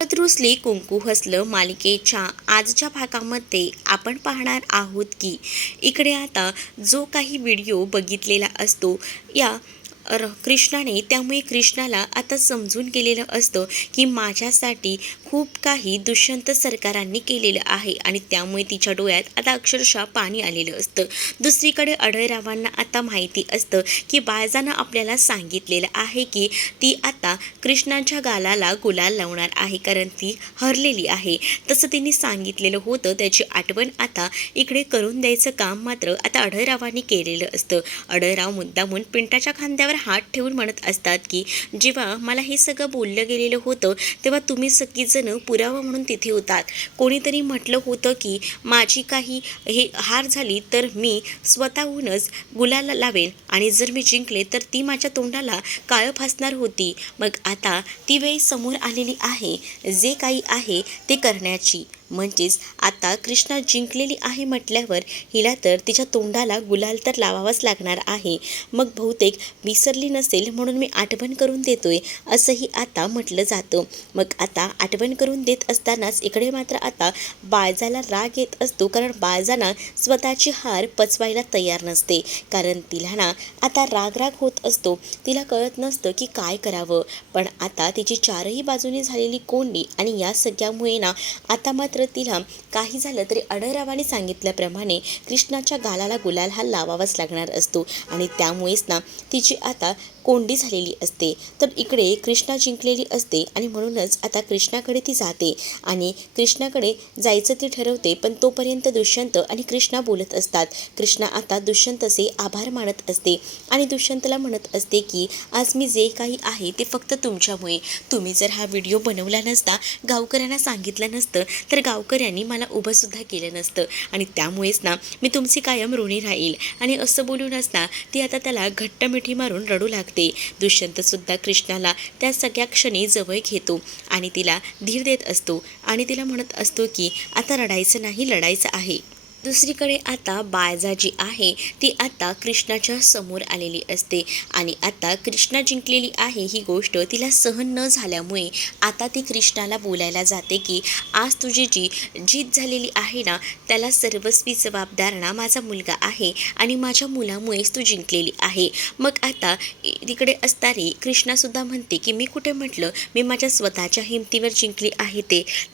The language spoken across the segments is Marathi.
हळद रुसली कुंकू हसलं मालिकेच्या आजच्या भागामध्ये आपण पाहणार आहोत की इकडे आता जो काही व्हिडिओ बघितलेला असतो या कृष्णाने, त्यामुळे कृष्णाला आता समजून गेलेलं असतं की माझ्यासाठी खूप काही दुष्यंत सरकारांनी केलेलं आहे आणि त्यामुळे तिच्या डोळ्यात आता अक्षरशः पाणी आलेलं असतं. दुसरीकडे अढळरावांना आता माहिती असतं की बाळजानं आपल्याला सांगितलेलं आहे की ती आता कृष्णाच्या गालाला गुलाल लावणार आहे, कारण ती हरलेली आहे. तसं तिने सांगितलेलं होतं, त्याची आठवण आता इकडे करून द्यायचं काम मात्र आता अढळरावांनी केलेलं असतं. अढळराव मुद्दामून पिंटाच्या खांद्यावर हात ठेवून म्हणत असतात की जेव्हा मला हे सगळं बोललं गेलेलं होतं तेव्हा तुम्ही सगळीजण पुरावा म्हणून तिथे होतात. कोणीतरी म्हटलं होतं की माझी काही हार झाली तर मी स्वतःहूनच गुलाल लावेन आणि जर मी जिंकले तर ती माझ्या तोंडाला काळं फासणार होती. मग आता ती वेळ समोर आलेली आहे जे काही आहे ते करण्याची. म्हणजेच आता कृष्णा जिंकलेली आहे म्हटल्यावर हिला तर तिच्या तोंडाला गुलाल तर लावावाच लागणार आहे. मग बहुतेक विसरली नसेल म्हणून मी आठवण करून देतोय असंही आता म्हटलं जातं. मग आता आठवण करून देत असतानाच इकडे मात्र आता बाळजाला राग येत असतो, कारण बाळजाना स्वतःची हार पचवायला तयार नसते. कारण तिला ना आता राग होत असतो, तिला कळत नसतं की काय करावं. पण आता तिची चारही बाजूनी झालेली कोंडी आणि या सगळ्यामुळे ना आता मात्र तिला काही झालं तरी अढळरावाने सांगितल्याप्रमाणे कृष्णाच्या गालाला गुलाल हा लावावाच लागणार असतो आणि त्यामुळेच ना तिची आता कोंडी झालेली असते. तर इकडे कृष्णा जिंकलेली असते आणि म्हणूनच आता कृष्णाकडे ती जाते आणि कृष्णाकडे जायचं ती ठरवते. पण तोपर्यंत दुष्यंत आणि कृष्णा बोलत असतात. कृष्णा आता दुष्यंतचे आभार मानत असते आणि दुष्यंतला म्हणत असते की आज मी जे काही आहे ते फक्त तुमच्यामुळे. तुम्ही जर हा व्हिडिओ बनवला नसता, गावकऱ्यांना सांगितलं नसतं तर गावकऱ्यांनी मला उभं सुद्धा केलं नसतं आणि त्यामुळेच ना मी तुमची कायम ऋणी राहील. आणि असं बोलून असता ती आता त्याला घट्ट मिठी मारून रडू लागते. दुष्यंत सुद्धा कृष्णाला त्या सगळ्या क्षणी जवळ घेतो आणि तिला धीर देत असतो आणि तिला म्हणत असतो की आता रडायचं नाही, लढायचं आहे. दुसरीकडे आता बाळजा जी आहे ती आता कृष्णाच्या समोर आलेली असते आणि आता कृष्णा जिंकलेली आहे ही गोष्ट तिला सहन न झाल्यामुळे आता ती कृष्णाला बोलायला जाते की आज तुझी जी जीत झालेली आहे ना त्याला सर्वस्वी जबाबदार ना माझा मुलगा आहे आणि माझ्या मुलामुळेच तू जिंकलेली आहे. मग आता तिकडे असताना कृष्णासुद्धा म्हणते की मी कुठे म्हटलं, मी माझ्या स्वतःच्या हिमतीवर जिंकली आहे.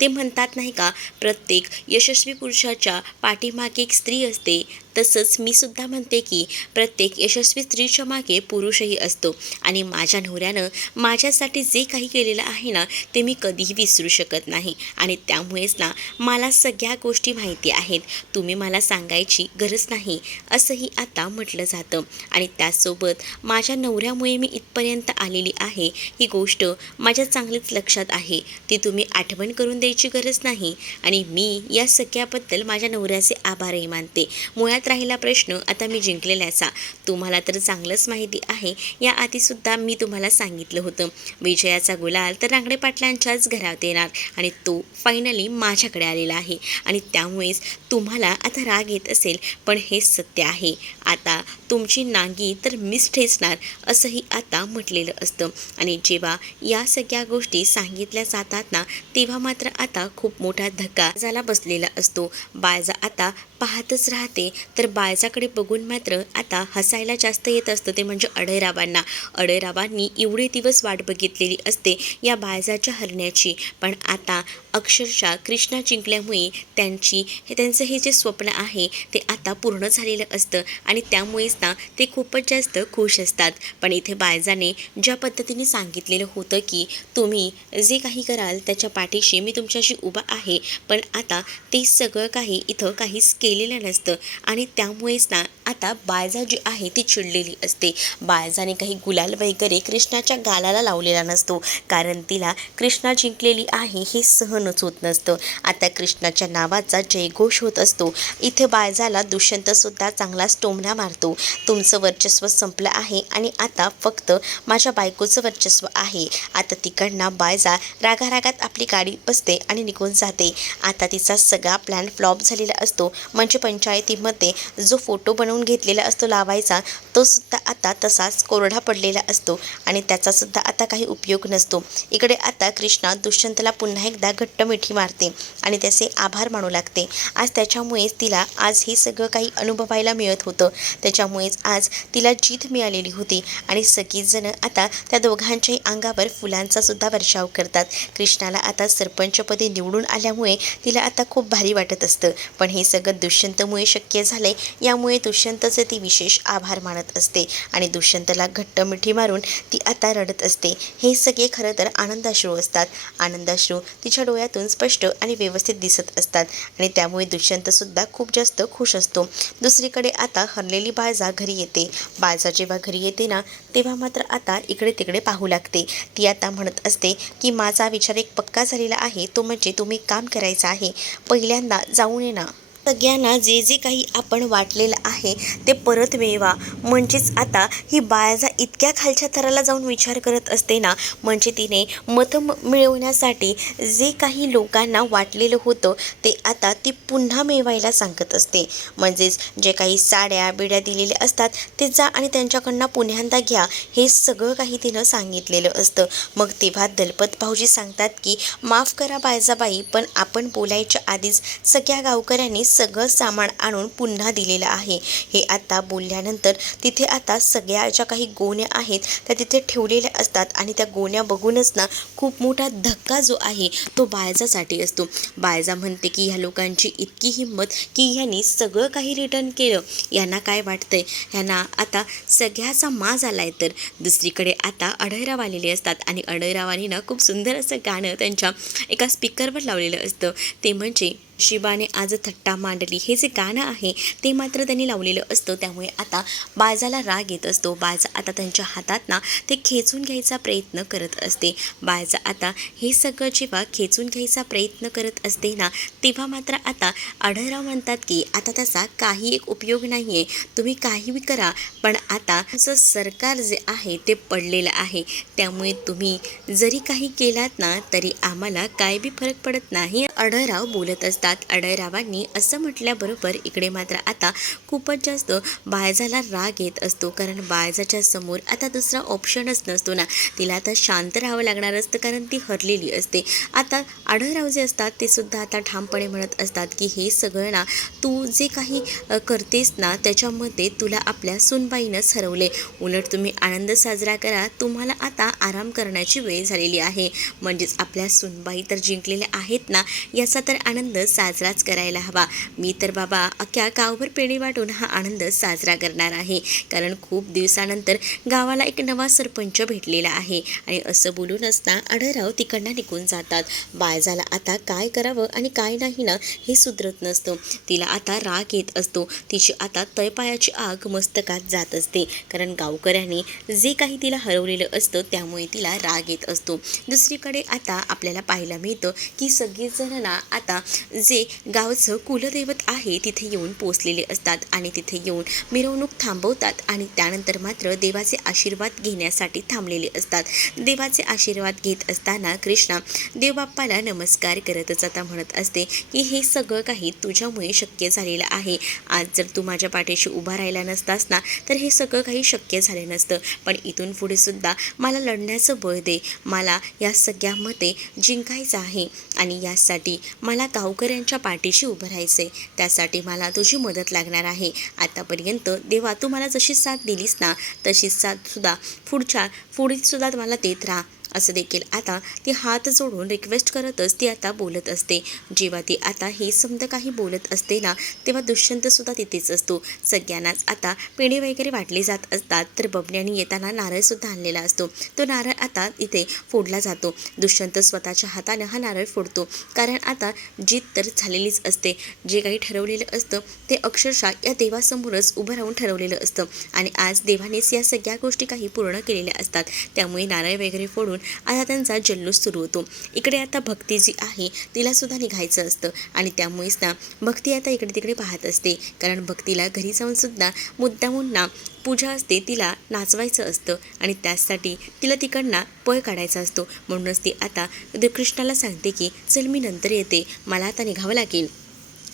ते म्हणतात नाही का, प्रत्येक यशस्वी पुरुषाच्या पाठीमागे एक स्त्री असते. तसंच मी सुद्धा म्हणते की प्रत्येक यशस्वी स्त्रीच्या मागे पुरुषही असतो आणि माझ्या नवऱ्यानं माझ्यासाठी जे काही केलेलं आहे ना ते मी कधीही विसरू शकत नाही आणि त्यामुळेच ना मला सगळ्या गोष्टी माहिती आहेत, तुम्ही मला सांगायची गरज नाही असंही आता म्हटलं जातं. आणि त्याचसोबत माझ्या नवऱ्यामुळे मी इथपर्यंत आलेली आहे ही गोष्ट माझ्या चांगलीच लक्षात आहे, ती तुम्ही आठवण करून द्यायची गरज नाही आणि मी या सगळ्याबद्दल माझ्या नवऱ्याचे आभारही मानते. मुळात राहिला प्रश्न आता मी जिंकलेल्याचा, तुम्हाला तर चांगलंच माहिती आहे, या आधीसुद्धा मी तुम्हाला सांगितलं होतं विजयाचा गुलाल तर रांगडे पाटलांच्याच घरात येणार आणि तो फायनली माझ्याकडे आलेला आहे आणि त्यामुळेच तुम्हाला आता राग येत असेल पण हे सत्य आहे, आता तुमची नांगी तर मीच ठेचणार असंही आता म्हटलेलं असतं. आणि जेव्हा या सगळ्या गोष्टी सांगितल्या जातात ना तेव्हा मात्र आता खूप मोठा धक्का झाला बसलेला असतो. बाळजा आता पाहतच राहते तर बाळजाकडे बघून मात्र आता हसायला जास्त येत असतं, ते म्हणजे अढळरावांना. अढळरावांनी एवढे दिवस वाट बघितलेली असते या बाळजाच्या हरण्याची, पण आता अक्षरशः कृष्णा जिंकल्यामुळे त्यांचं हे जे स्वप्न आहे ते आता पूर्ण झालेलं असतं आणि त्यामुळेच ना ते खूपच जास्त खुश असतात. पण इथे बाळजाने ज्या पद्धतीने सांगितलेलं होतं की तुम्ही जे काही कराल त्याच्या पाठीशी मी तुमच्याशी उभा आहे, पण आता ते सगळं काही इथं काहीच केलेलं नसतं आणि त्यामुळेच ना आता बाळजा जी आहे ती चिडलेली असते. बाळजाने काही गुलाल वगैरे कृष्णाच्या गालाला लावलेला नसतो, कारण तिला कृष्णा जिंकलेली आहे हे सहनच होत नसतं. आता कृष्णाच्या नावाचा जयघोष होत असतो. इथे बाळजाला दुष्यंतसुद्धा चांगलाच टोमणा मारतो, तुमचं वर्चस्व संपलं आहे आणि आता फक्त माझ्या बायकोचं वर्चस्व आहे. आता तिकडनं बाळजा रागारागात आपली गाडी बसते आणि निघून जाते. आता तिचा सगळा प्लॅन फ्लॉप झालेला असतो, म्हणजे पंचायतीमध्ये जो फोटो बनवला आणून घेतलेला असतो लावायचा, तो सुद्धा आता तसाच कोरडा पडलेला असतो आणि त्याचा सुद्धा आता काही उपयोग नसतो. इकडे आता कृष्णा दुष्यंतला पुन्हा एकदा घट्ट मिठी मारते आणि त्याचे आभार मानू लागते. आज त्याच्यामुळेच तिला आज हे सगळं काही अनुभवायला मिळत होतं, त्याच्यामुळेच आज तिला जीत मिळालेली होती आणि सगळीजण आता त्या दोघांच्याही अंगावर फुलांचा सुद्धा वर्षाव करतात. कृष्णाला आता सरपंचपदी निवडून आल्यामुळे तिला आता खूप भारी वाटत असतं, पण हे सगळं दुष्यंतमुळे शक्य झालंय. यामुळे दुष्यंतचे ती विशेष आभार मानत असते आणि दुष्यंतला घट्ट मिठी मारून ती आता रडत असते. हे सगळे खरं तर आनंदाश्रू असतात. आनंदाश्रू तिच्या डोळ्यातून स्पष्ट आणि व्यवस्थित दिसत असतात आणि त्यामुळे दुष्यंतसुद्धा खूप जास्त खुश असतो. दुसरीकडे आता हरलेली बाळजा घरी येते. बाळजा जेव्हा घरी येते ना, तेव्हा मात्र आता इकडे तिकडे पाहू लागते. ती आता म्हणत असते की माझा विचार एक पक्का झालेला आहे, तो म्हणजे तुम्ही काम करायचं आहे. पहिल्यांदा जाऊन ये ना, सगळ्यांना जे जे काही आपण वाटलेलं आहे ते परत मिळवा. म्हणजेच आता ही बाळजा इतक्या खालच्या थराला जाऊन विचार करत असते ना, म्हणजे तिने मतं मिळवण्यासाठी जे काही लोकांना वाटलेलं होतं ते आता ती पुन्हा मिळवायला सांगत असते. म्हणजेच जे काही साड्या बिड्या दिलेल्या असतात ते जा आणि त्यांच्याकडनं पुन्ह्यांदा घ्या, हे सगळं काही तिनं सांगितलेलं असतं. मग तेव्हा दलपत भाऊजी सांगतात की माफ करा बाळजाबाई, पण आपण बोलायच्या आधीच सगळ्या गावकऱ्यांनी सगळं सामान आणून पुन्हा दिलेलं आहे. हे आता बोलल्यानंतर तिथे आता सगळ्या ज्या काही गोण्या आहेत त्या तिथे ठेवलेल्या असतात आणि त्या गोण्या बघूनच ना खूप मोठा धक्का जो आहे तो बाळजासाठी असतो. बाळजा म्हणते की ह्या लोकांची इतकी हिंमत की ह्यांनी सगळं काही रिटर्न केलं, यांना काय वाटतंय, ह्यांना आता सगळ्याचा माज आलाय. तर दुसरीकडे आता अढळराव आलेले असतात आणि अढळरावांनी ना खूप सुंदर असं गाणं त्यांच्या एका स्पीकरवर लावलेलं असतं. ते म्हणजे शिबाने आज थट्टा मांडली, हे जे गाणं आहे ते मात्र त्यांनी लावलेलं असतं. त्यामुळे आता बाळजाला राग येत असतो. बाळजा आता त्यांच्या हातात ना ते खेचून घ्यायचा प्रयत्न करत असते. बाळजा आता हे सगळं जेव्हा खेचून घ्यायचा प्रयत्न करत असते ना, तेव्हा मात्र आता आढळराव म्हणतात की आता त्याचा काही एक उपयोग नाही आहे, तुम्ही काहीही करा, पण आता तुमचं सरकार जे आहे ते पडलेलं आहे, त्यामुळे तुम्ही जरी काही केलात ना तरी आम्हाला काय बी फरक पडत नाही, आढळराव बोलत असतात. आढळरावांनी असं म्हटल्याबरोबर इकडे मात्र आता खूपच जास्त बाळजाला राग येत असतो, कारण बाळजाच्या समोर आता दुसरा ऑप्शनच नसतो ना. तिला आता शांत राहावं लागणार असतं, कारण ती हरलेली असते. आता आढळराव जे असतात ते सुद्धा आता ठामपणे म्हणत असतात की हे सगळं ना तू जे काही करतेस ना त्याच्यामध्ये तुला आपल्या सुनबाईनंच हरवले. उलट तुम्ही आनंद साजरा करा, तुम्हाला आता आराम करण्याची वेळ झालेली आहे. म्हणजेच आपल्या सुनबाई तर जिंकलेल्या आहेत ना, याचा तर आनंद साजराच करायला हवा. मी तर बाबा अख्ख्या गावभर पेढे वाटून हा आनंद साजरा करणार आहे, कारण खूप दिवसानंतर गावाला एक नवा सरपंच भेटलेला आहे. आणि असं बोलून असता आढळराव तिकडनं निघून जातात. बाळजाला आता काय करावं आणि काय नाही ना हे सुधरत नसतं. तिला आता राग येत असतो. तिची आता तळपायाची आग मस्तकात जात असते, कारण गावकऱ्यांनी जे काही तिला हरवलेलं असतं त्यामुळे तिला राग येत असतो. दुसरीकडे आता आपल्याला पाहायला मिळतं की सगळेजण ना आता जे गावचं कुलदैवत आहे तिथे येऊन पोचलेले असतात आणि तिथे येऊन मिरवणूक थांबवतात आणि त्यानंतर मात्र देवाचे आशीर्वाद घेण्यासाठी थांबलेले असतात. देवाचे आशीर्वाद घेत असताना कृष्णा देवबाप्पाला नमस्कार करतच आता म्हणत असते की हे सगळं काही तुझ्यामुळे शक्य झालेलं आहे. आज जर तू माझ्या पाठीशी उभा राहिला नसतास ना तर हे सगळं काही शक्य झालं नसतं, पण इथून पुढे सुद्धा मला लढण्याचं बळ दे. मला या सगळ्यामध्ये जिंकायचं आहे आणि यासाठी मला गावकऱ्यांच्या पाठीशी उभं राहायचं आहे. त्यासाठी मला तुझी मदत लागणार आहे. आतापर्यंत देवा तू मला जशी साथ दिलीस ना तशीच साथ सुद्धा पुढे सुद्धा मला देत राहा, असं देखील आता ती हात जोडून रिक्वेस्ट करतच ती आता बोलत असते. जेव्हा ती आता हे समजा काही बोलत असते ना तेव्हा दुष्यंतसुद्धा तिथेच असतो. सगळ्यांनाच आता पेढे वगैरे वाटले जात असतात, तर बबन्याने येताना नारळसुद्धा आणलेला असतो. तो नारळ आता इथे फोडला जातो. दुष्यंत स्वतःच्या हाताने हा नारळ फोडतो, कारण आता जीत तर झालेलीच असते. जे काही ठरवलेलं असतं ते अक्षरशः या देवासमोरच उभं राहून ठरवलेलं असतं आणि आज देवानेच या सगळ्या गोष्टी काही पूर्ण केलेल्या असतात. त्यामुळे नारळ वगैरे फोडून आता त्यांचा जल्लोष सुरू होतो. इकडे आता भक्ती जी आहे तिला सुद्धा निघायचं असतं आणि त्यामुळेच ना भक्ती आता इकडे तिकडे पाहत असते, कारण भक्तीला घरी जाऊन सुद्धा मुद्दामून ना पूजा असते, तिला नाचवायचं असतं आणि त्यासाठी तिला तिकडनं पळ काढायचा असतो. म्हणूनच ती आता कृष्णाला सांगते की चल मी नंतर येते, मला आता निघावं लागेल.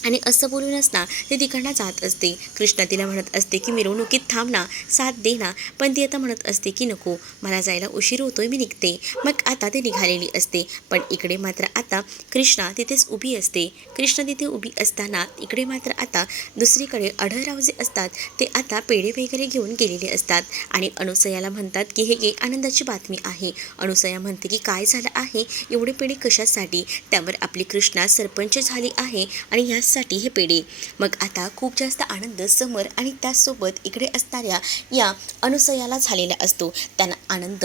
आणि असं बोलूनच ना ती तिकडनं जात असते. कृष्णा तिला म्हणत असते की मिरवणुकीत थांब ना, साथ दे ना, पण ती आता म्हणत असते की नको, मला जायला उशीर होतोय, मी निघते. मग आता ती निघालेली असते. पण इकडे मात्र आता कृष्णा तिथेच उभी असते. कृष्णा तिथे उभी असताना इकडे मात्र आता दुसरीकडे आढळराव जे असतात ते आता पेढे वगैरे घेऊन गेलेले असतात आणि अनुसयाला म्हणतात की हे घे, आनंदाची बातमी आहे. अनुसया म्हणते की काय झालं आहे, एवढे पेढे कशासाठी? त्यावर आपली कृष्णा सरपंच झाली आहे आणि यासाठी हे पेढे. मग आता खूप जास्त आनंद समर आणि त्याचसोबत इकडे असणाऱ्या या अनुसयाला झालेला असतो. त्यांना आनंद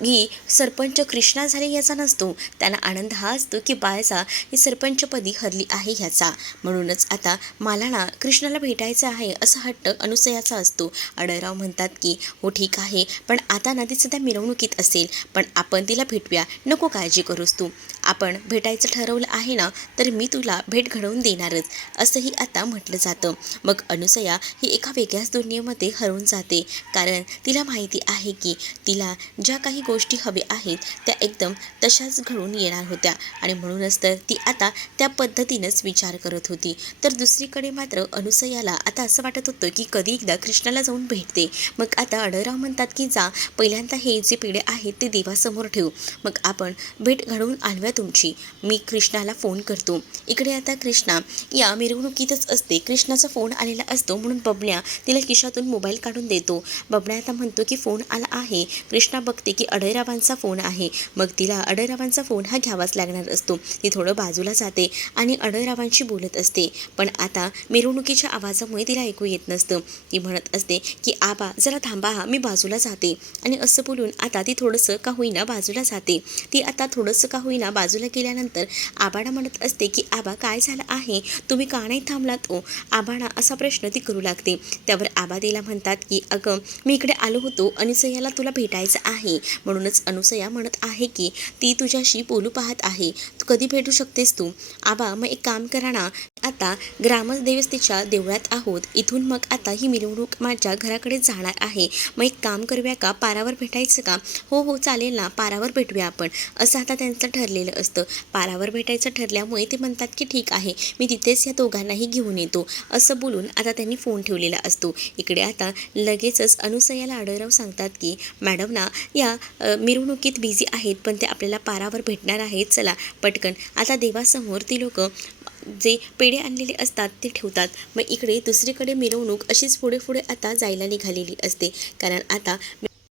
ही सरपंच कृष्णा झाली याचा नसतो, त्यांना आनंद हा असतो की बाळजा ही सरपंचपदी हरली आहे ह्याचा. म्हणूनच आता मला ना कृष्णाला भेटायचं आहे असा हट्ट अनुसयाचा असतो. आढळराव म्हणतात की हो ठीक आहे, पण आता ना ती सध्या मिरवणुकीत असेल, पण आपण तिला भेटूया, नको काळजी करूस तू, आपण भेटायचं ठरवलं आहे ना, तर मी तुला भेट घडवून देणारच, असंही आता म्हटलं जातं. मग अनुसया ही एका वेगळ्याच दुनियेमध्ये हरवून जाते, कारण तिला माहिती आहे की तिला ज्या काही गोष्टी हव्या आहेत त्या एकदम तशाच घडून येणार होत्या आणि म्हणूनच तर ती आता त्या पद्धतीनंच विचार करत होती. तर दुसरीकडे मात्र अनुसयाला आता असं वाटत होतं की कधी एकदा कृष्णाला जाऊन भेटते. मग आता आढळराव म्हणतात की जा, पहिल्यांदा हे जे पेढे आहेत ते देवासमोर ठेवू, मग आपण भेट घडवून आणूया तुमची, मी कृष्णाला फोन करतो. इकडे आता कृष्णा या मिरवणुकीतच असते. कृष्णाचा फोन आलेला असतो म्हणून बबण्या तिला खिशातून मोबाईल काढून देतो. बबण्या आता म्हणतो की फोन आला आहे. कृष्णा बघते की आढळरावांचा फोन आहे. मग तिला आढळरावांचा फोन हा घ्यावाच लागणार असतो. ती थोडं बाजूला जाते आणि आढळरावांशी बोलत असते, पण आता मिरवणुकीच्या आवाजामुळे तिला ऐकू येत नसतं. ती म्हणत असते की आबा जरा थांबा हा, मी बाजूला जाते. आणि असं बोलून आता ती थोडंसं का होईना बाजूला जाते. ती आता थोडंसं का होईना बाजूला गेल्यानंतर आबांना म्हणत असते की आबा काय झालं आहे, तुम्ही का नाही थांबलात ओ? आबांना असा प्रश्न ती करू लागते. त्यावर आबा तिला म्हणतात की अगं मी इकडे आलो होतो, अनुसयाला तुला भेटायचं आहे, म्हणूनच अनुसया म्हणत आहे की ती तुझ्याशी बोलू पाहत आहे, तू कधी भेटू शकतेस तू? आबा मग एक काम करा ना, आता ग्रामदेवतेच्या देवळात आहोत, इथून मग आता ही मिरवणूक माझ्या घराकडे जाणार आहे, मग एक काम करूया का, पारावर भेटायचं का? हो हो चालेल ना, पारावर भेटूया आपण, असं आता त्यांचं ठरलेलं असतं. पारावर भेटायचं ठरल्यामुळे ते म्हणतात की ठीक आहे, मी तिथेच या दोघांनाही घेऊन येतो, असं बोलून आता त्यांनी फोन ठेवलेला असतो. इकडे आता लगेचच अनुसयाला आढळराव सांगतात की मॅडम ना या मिरवणुकीत बिझी आहेत, पण ते आपल्याला पारावर भेटणार आहेत, चला पटकन. आता देवासमोर ती लोक जे पेढे आणलेले असतात ते ठेवतात. मग इकडे दुसरीकडे मिरवणूक अशीच पुढे पुढे आता जायला निघालेली असते, कारण आता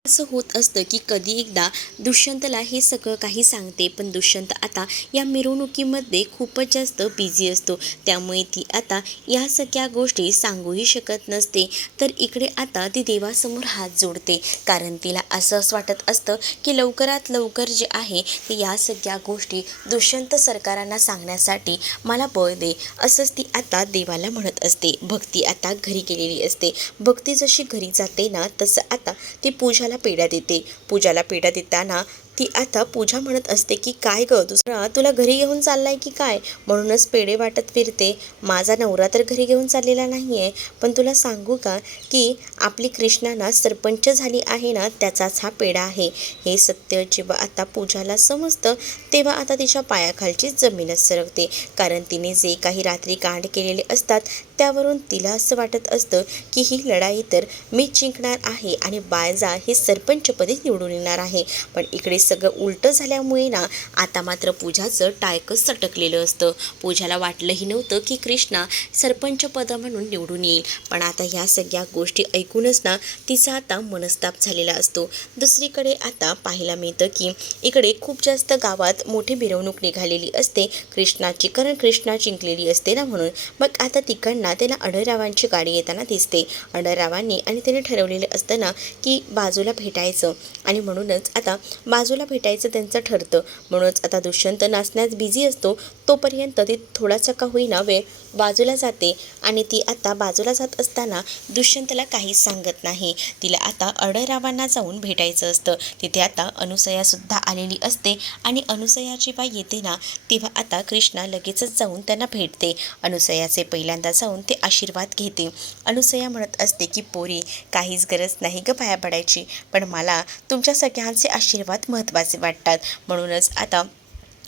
असं होत असतं की कधी एकदा दुष्यंतला हे सगळं काही सांगते, पण दुष्यंत आता या मिरवणुकीमध्ये खूपच जास्त बिझी असतो, त्यामुळे ती आता या सगळ्या गोष्टी सांगूही शकत नसते. तर इकडे आता ती देवासमोर हात जोडते, कारण तिला असंच वाटत असतं की लवकरात लवकर जे आहे ते या सगळ्या गोष्टी दुष्यंत सरकारांना सांगण्यासाठी मला बळ दे, असंच ती आता देवाला म्हणत असते. भक्ती आता घरी गेलेली असते. भक्ती जशी घरी जाते ना, तसं आता ती पूजाला पेढा देते. पूजाला पेढा देताना ती आता पूजा म्हणत असते की काय गं, दुसरा तुला घरी घेऊन चाललाय की काय, म्हणूनच पेढे वाटत फिरते. माझा नवरा तर घरी घेऊन चाललेला नाही आहे, पण तुला सांगू का की आपली कृष्णा सरपंच झाली आहे ना, त्याचाच हा पेढा आहे. हे सत्य जेव्हा आता पूजाला समजतं तेव्हा आता तिच्या पायाखालची जमीनच सरकते, कारण तिने जे काही रात्री कांड केलेले असतात त्यावरून तिला असं वाटत असतं की ही लढाई तर मी जिंकणार आहे आणि बाळजा हे सरपंचपदी निवडून येणार आहे. पण इकडे सगळं उलटं झाल्यामुळे ना आता मात्र पूजाचं टायकच सटकलेलं असतं. पूजाला वाटलंही नव्हतं की कृष्णा सरपंच पद म्हणून निवडून येईल, पण आता ह्या सगळ्या गोष्टी ऐकूनच ना तिचा आता मनस्ताप झालेला असतो. दुसरीकडे आता पाहायला मिळतं की इकडे खूप जास्त गावात मोठी मिरवणूक निघालेली असते कृष्णाची, कारण कृष्णा जिंकलेली असते ना म्हणून. मग आता तिकडनं त्याला आढळरावांची गाडी येताना दिसते. आढळरावांनी आणि त्याने ठरवलेलं असतं ना की बाजूला भेटायचं, आणि म्हणूनच आता बाजूला भेटायचं त्यांचं ठरतं. म्हणूनच आता दुष्यंत नाचण्यात बिझी असतो, तोपर्यंत ती थोडासा का होईना वेळ बाजूला जाते आणि ती आता बाजूला जात असताना दुष्यंतला काहीच सांगत नाही. तिला आता आढळरावांना जाऊन भेटायचं असतं. तिथे आता अनुसयासुद्धा आलेली असते आणि अनुसया जेव्हा येते ना तेव्हा आता कृष्णा लगेचच जाऊन त्यांना भेटते. अनुसयाचे पहिल्यांदा जाऊन ते आशीर्वाद घेते. अनुसया म्हणत असते की पोरी काहीच गरज नाही गं पाया पडायची, पण मला तुमच्या सगळ्यांचे आशीर्वाद महत्त्वाचे वाटतात, म्हणूनच आता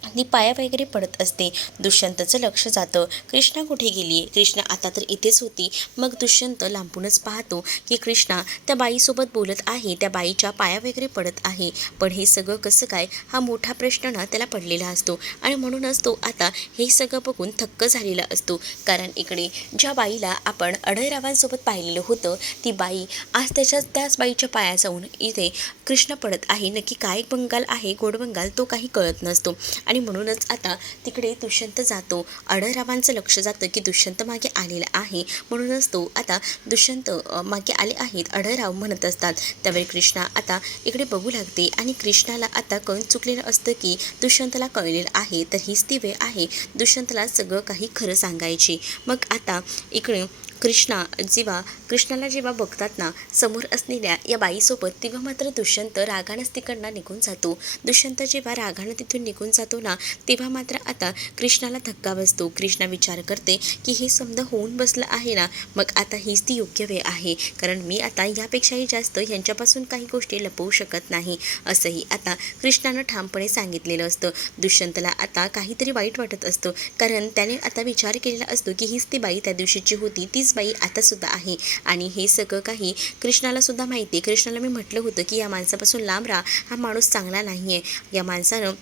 ती पाया वगैरे पडत असते. दुष्यंतचं लक्ष जातं, कृष्णा कुठे गेली आहे? कृष्णा आता तर इथेच होती. मग दुष्यंत लांबूनच पाहतो की कृष्णा त्या बाईसोबत बोलत आहे, त्या बाईच्या पाया वगैरे पडत आहे. पण हे सगळं कसं काय, हा मोठा प्रश्न ना त्याला पडलेला असतो. आणि म्हणूनच तो आता हे सगळं बघून थक्क झालेला असतो. कारण इकडे ज्या बाईला आपण अढळरावांसोबत पाहिलेलं होतं, ती बाई आज त्याच बाईच्या पाया जाऊन इथे कृष्ण पडत आहे. नक्की काय बंगाल आहे, गोड बंगाल, तो काही कळत नसतो. आणि म्हणूनच आता तिकडे दुष्यंत जातो. अढळरावांचं लक्ष जातं की दुष्यंत मागे आलेला आहे. म्हणूनच तो आता दुष्यंत मागे आले आहेत अढळराव म्हणत असतात. त्यावेळी कृष्णा आता इकडे बघू लागते आणि कृष्णाला आता कळून चुकलेलं असतं की दुष्यंतला कळलेलं आहे, तर हीच ती वेळ आहे दुष्यंतला सगळं काही खरं सांगायची. मग आता इकडे कृष्णाला जेव्हा बघतात ना समोर असलेल्या या बाईसोबत, तेव्हा मात्र दुष्यंत रागानंच तिकडनं निघून जातो. दुष्यंत जेव्हा रागानं तिथून निघून जातो ना, तेव्हा मात्र आता कृष्णाला धक्का बसतो. कृष्णा विचार करते की हे समजा होऊन बसलं आहे ना, मग आता हीच ती योग्य वेळ आहे. कारण मी आता यापेक्षाही जास्त यांच्यापासून काही गोष्टी लपवू शकत नाही, असंही आता कृष्णानं ठामपणे सांगितलेलं असतं. दुष्यंतला आता काहीतरी वाईट वाटत असतं. कारण त्याने आता विचार केलेला असतो की हीच ती बाई त्या दिवशीची होती, तीच बाई आतासुद्धा आहे. आणि हे सगळं काही कृष्णाला सुद्धा माहिती आहे. कृष्णाला मी म्हटलं होतं की या माणसापासून लांब राहा, हा माणूस चांगला नाही आहे. या माणसानं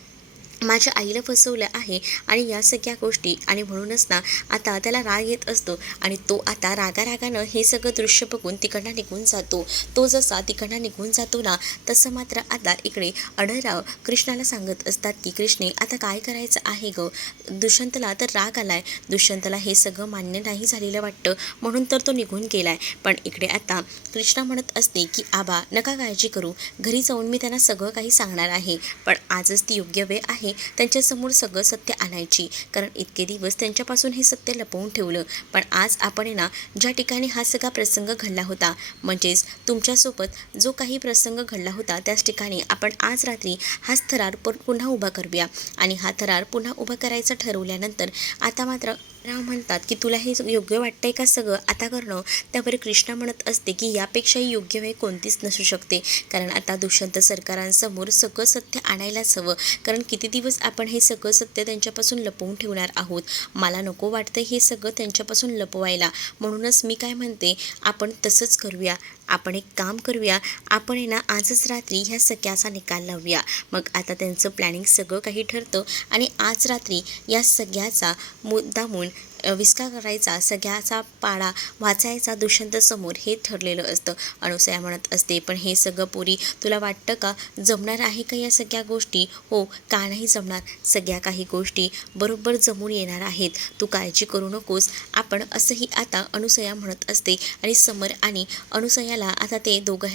माझ्या आईला फसवलं आहे आणि या सगळ्या गोष्टी, आणि म्हणूनच ना आता त्याला राग येत असतो. आणि तो आता रागारागानं हे सगळं दृश्य बघून तिकडनं निघून जातो. तो जसा तिकडनं निघून जातो ना, तसं मात्र आता इकडे अढळराव कृष्णाला सांगत असतात की कृष्णे आता काय करायचं आहे गं. दुष्यंतला तर राग आलाय, दुष्यंतला हे सगळं मान्य नाही झालेलं वाटतं, म्हणून तर तो निघून गेलाय. पण इकडे आता कृष्णा म्हणत असते की आबा नका काळजी करू, घरी जाऊन मी त्यांना सगळं काही सांगणार आहे. पण आजच ती योग्य वेळ आहे त्यांच्यासमोर सगळं सत्य आणायची. कारण इतके दिवस त्यांच्यापासून हे सत्य लपवून ठेवलं. पण आज आपण ना ज्या ठिकाणी हा सगळा प्रसंग घडला होता, म्हणजेच तुमच्यासोबत जो काही प्रसंग घडला होता, त्याच ठिकाणी आपण आज रात्री हाच थरार पुन्हा उभा करूया. आणि हा थरार पुन्हा उभा करायचा ठरवल्यानंतर आता मात्र राव म्हणतात की तुला हे योग्य वाटतंय का सगळं आता करणं. त्यावर कृष्णा म्हणत असते की यापेक्षाही योग्य वेळ कोणतीच नसू शकते. कारण आता दुष्यंत सरकारांसमोर सगळं सत्य आणायलाच हवं. कारण किती दिवस आपण हे सगळं सत्य त्यांच्यापासून लपवून ठेवणार आहोत. मला नको वाटतं हे सगळं त्यांच्यापासून लपवायला. म्हणूनच मी काय म्हणते, आपण तसंच करूया. आपण एक काम करूया, आपण ना आजच रात्री ह्या सगळ्याचा निकाल लावूया. मग आता त्यांचं प्लॅनिंग सगळं काही ठरतं आणि आज रात्री या सगळ्याचा मुद्दामून विस्कार करायचा, सगळ्याचा पाडा वाचायचा दुष्यंतसमोर, हे ठरलेलं असतं. अनुसया म्हणत असते पण हे सगळं पोरी तुला वाटतं का जमणार आहे का या सगळ्या गोष्टी? हो, का नाही जमणार, सगळ्या काही गोष्टी बरोबर जमून येणार आहेत, तू काळजी करू नकोस आपण, असंही आता अनुसया म्हणत असते. आणि समर आणि अनुसयाला आता ते दोघं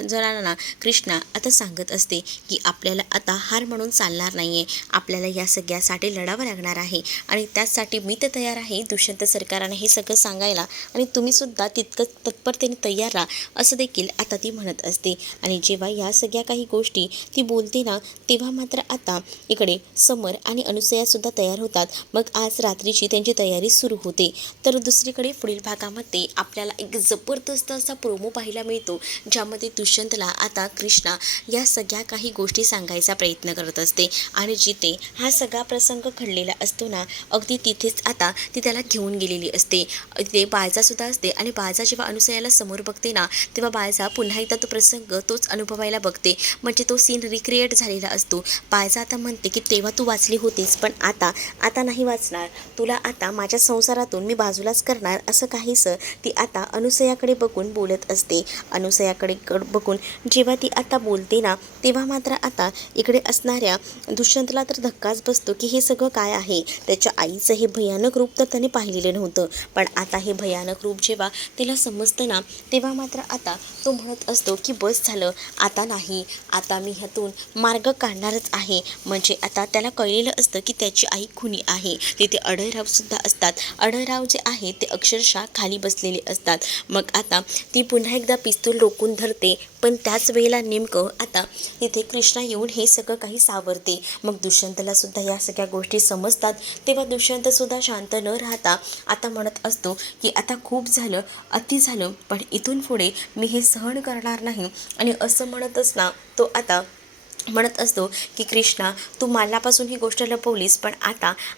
जणांना कृष्णा आता सांगत असते की आपल्याला आता हार म्हणून चालणार नाही आहे, आपल्याला या सगळ्यासाठी लढावं लागणार आहे. आणि त्याचसाठी मी तर तयार आहे दुष्यंत सरकाराने हे सगळं सांगायला, आणि तुम्हीसुद्धा तितकंच तत्परतेने तयार राहा, असं देखील आता ती म्हणत असते. आणि जेव्हा या सगळ्या काही गोष्टी ती बोलते ना, तेव्हा मात्र आता इकडे समर आणि अनुसयासुद्धा तयार होतात. मग आज रात्रीची त्यांची तयारी सुरू होते. तर दुसरीकडे पुढील भागामध्ये आपल्याला एक जबरदस्त असा प्रोमो पाहायला मिळतो, ज्यामध्ये दुष्यंतला आता कृष्णा या सगळ्या काही गोष्टी सांगायचा प्रयत्न करत असते. आणि जिथे हा सगळा प्रसंग घडलेला असतो ना, अगदी तिथेच आता ती त्याला घेऊन गेलेली असते. तिथे बाळजासुद्धा असते. आणि बाळजा जेव्हा अनुसयाला समोर बघते ना, तेव्हा बाळजा पुन्हा एकदा तो प्रसंग तोच अनुभवायला बघते. म्हणजे तो सीन रिक्रिएट झालेला असतो. बाळजा आता म्हणते की तेव्हा तू वाचली होतीस, पण आता नाही वाचणार, तुला आता माझ्या संसारातून मी बाजूलाच करणार, असं काहीसं ती आता अनुसयाकडे बघून बोलत असते. अनुसयाकडे बघून जेव्हा ती आता बोलते ना, तेव्हा मात्र आता इकडे असणाऱ्या दुष्यंतला तर धक्काच बसतो की हे सगळं काय आहे. त्याच्या आईचं हे भयानक रूप तर त्याने पाहिलेलं नव्हतं, पण आता हे भयानक रूप जेव्हा तिला समजतं ना, तेव्हा मात्र आता तो म्हणत असतो की बस झालं, आता नाही, आता मी ह्यातून मार्ग काढणारच आहे. म्हणजे आता त्याला कळलेलं असतं की त्याची आई खुनी आहे. तिथे अढळरावसुद्धा असतात. अढळराव जे आहे ते अक्षरशः खाली बसलेले असतात. मग आता ती पुन्हा एकदा पिस्तूल रोखून धरते, पण त्याच वेळेला नेमकं आता तिथे कृष्णा येऊन हे सगळं काही सावरते. मग दुष्यंतला सुद्धा या सगळ्या गोष्टी समजतात. तेव्हा दुष्यंतसुद्धा शांत न राहता आता म्हणत असतो की आता खूप झालं, अति झालं, पण इथून पुढे मी हे सहन करणार नाही. आणि असं म्हणतच ना तो आता म्हणत असतो की कृष्णा, तू मलापासून ही गोष्ट लपवलीस, पण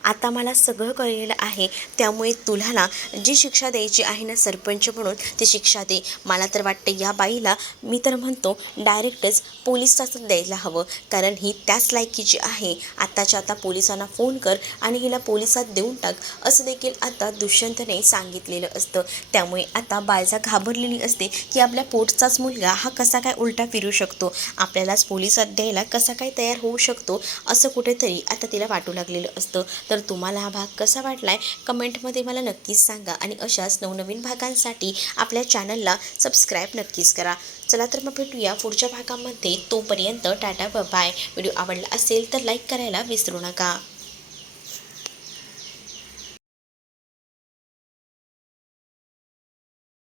आता मला सगळं कळलेलं आहे. त्यामुळे तुला ना जी शिक्षा द्यायची आहे ना सरपंच म्हणून, ती शिक्षा दे. मला तर वाटतं या बाईला मी तर म्हणतो डायरेक्टच पोलिसात द्यायला हवं, कारण ही त्याच लायकीची आहे. आत्ताच्या आता पोलिसांना फोन कर आणि हिला पोलिसात देऊन टाक, असं देखील आता दुष्यंतने सांगितलेलं असतं. त्यामुळे आता बायजा घाबरलेली असते की आपल्या पोटचाच मुलगा हा कसा काय उलटा फिरू शकतो, आपल्यालाच पोलिसात द्यायला कसा काय तयार होऊ शकतो, असं कुठेतरी आता तिला वाटू लागलेलं असतं. तर तुम्हाला हा भाग कसा वाटलाय कमेंटमध्ये मला नक्कीच सांगा आणि अशाच नवनवीन भागांसाठी आपल्या चॅनलला सबस्क्राईब नक्कीच करा. चला तर मग भेटूया पुढच्या भागामध्ये. तोपर्यंत टाटा बाय. व्हिडिओ आवडला असेल तर लाईक करायला विसरू नका.